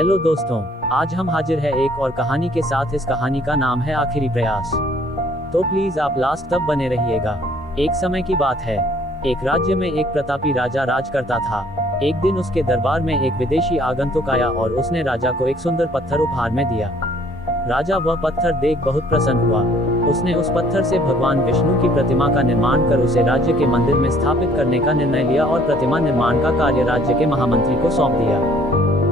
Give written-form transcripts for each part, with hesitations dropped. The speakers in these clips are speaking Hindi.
हेलो दोस्तों, आज हम हाजिर है एक और कहानी के साथ। इस कहानी का नाम है आखिरी प्रयास। तो प्लीज आप लास्ट तक बने रहिएगा। एक समय की बात है, एक राज्य में एक प्रतापी राजा राज करता था। एक दिन उसके दरबार में एक विदेशी आगंतुक आया और उसने राजा को एक सुंदर पत्थर उपहार में दिया। राजा वह पत्थर देख बहुत प्रसन्न हुआ। उसने उस पत्थर से भगवान विष्णु की प्रतिमा का निर्माण कर उसे राज्य के मंदिर में स्थापित करने का निर्णय लिया और प्रतिमा निर्माण का कार्य राज्य के महामंत्री को सौंप दिया।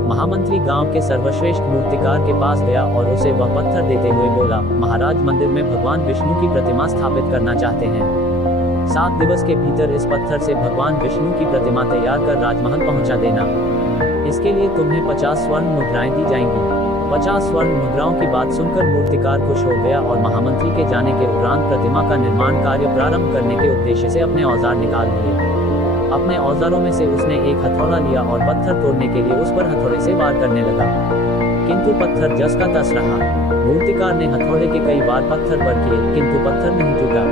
महामंत्री गांव के सर्वश्रेष्ठ मूर्तिकार के पास गया और उसे वह पत्थर देते हुए बोला, महाराज मंदिर में भगवान विष्णु की प्रतिमा स्थापित करना चाहते हैं। 7 दिवस के भीतर इस पत्थर से भगवान विष्णु की प्रतिमा तैयार कर राजमहल पहुंचा देना। इसके लिए तुम्हें 50 स्वर्ण मुद्राएं दी जाएंगी। 50 स्वर्ण मुद्राओं की बात सुनकर मूर्तिकार खुश हो गया और महामंत्री के जाने के उपरांत प्रतिमा का निर्माण कार्य प्रारंभ करने के उद्देश्य से अपने औजार निकाल लिए। अपने औजारों में से उसने एक हथौड़ा लिया और पत्थर तोड़ने के लिए उस पर हथौड़े से वार करने लगा, किंतु पत्थर जस का तस रहा। मूर्तिकार ने हथौड़े के कई बार पत्थर पर किए, किंतु पत्थर नहीं टूटा।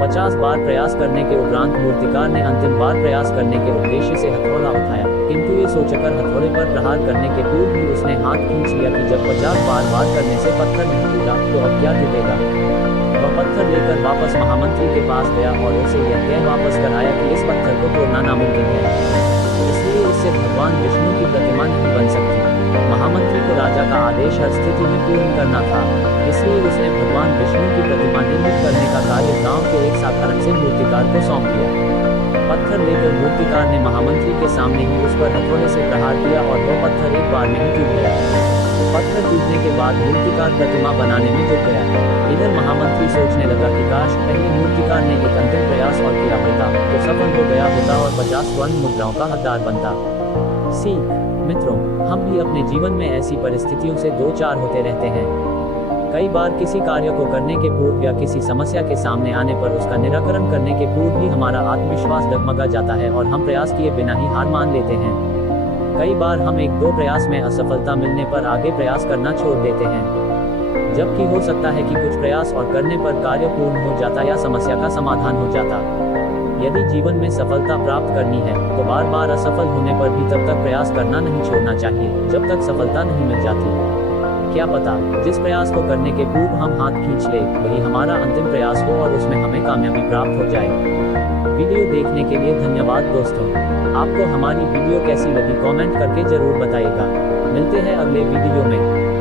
50 बार प्रयास करने के उपरांत मूर्तिकार ने अंतिम बार प्रयास करने के उद्देश्य से हथौड़ा उठाया, किंतु ये सोचकर हथौड़े पर प्रहार करने के पूर्व ही उसने हाथ खींच लिया कि जब 50 बार वार करने से पत्थर नहीं टूटा तो अब क्या टूटेगा। वह पत्थर लेकर वापस महामंत्री के पास गया और उसे यह कह वापस कर आया कि इस पत्थर को तोड़ना नामुमकिन है, इसलिए इससे भगवान विष्णु की प्रतिमा नहीं बन सकती। महामंत्री को राजा का आदेश हर स्थिति में पूर्ण करना था, इसलिए उसने भगवान विष्णु की प्रतिमा निर्मित करने का कार्य गांव के एक साधारण से मूर्तिकार को सौंप दिया। पत्थर लेकर मूर्तिकार ने महामंत्री के सामने ही उस पर हथौड़े से प्रहार किया और वह पत्थर एक बार में ही टूट गया। पत्थर टूटने के बाद मूर्तिकार प्रतिमा बनाने में जुट गया। इधर महामंत्री सोचने लगा कि काश पहले मूर्तिकार ने एक अंतिम प्रयास और किया होता तो सफल हो गया होता और 50 स्वर्ण मुद्राओं का हकदार बनता। सीख मित्रों, हम भी अपने जीवन में ऐसी परिस्थितियों से दो चार होते रहते हैं। कई बार किसी कार्य को करने के पूर्व या किसी समस्या के सामने आने पर उसका निराकरण करने के पूर्व ही हमारा आत्मविश्वास डगमगा जाता है और हम प्रयास किए बिना ही हार मान लेते हैं। कई बार हम 1-2 प्रयास में असफलता मिलने पर आगे प्रयास करना छोड़ देते हैं, जबकि हो सकता है कि कुछ प्रयास और करने पर कार्य पूर्ण हो जाता या समस्या का समाधान हो जाता। यदि जीवन में सफलता प्राप्त करनी है तो बार बार असफल होने पर भी तब तक प्रयास करना नहीं छोड़ना चाहिए जब तक सफलता नहीं मिल जाती। क्या पता जिस प्रयास को करने के पूर्व हम हाथ खींच ले वही हमारा अंतिम प्रयास हो और उसमें हमें कामयाबी प्राप्त हो जाए। वीडियो देखने के लिए धन्यवाद दोस्तों। आपको हमारी वीडियो कैसी लगी कमेंट करके जरूर बताइएगा। मिलते हैं अगले वीडियो में।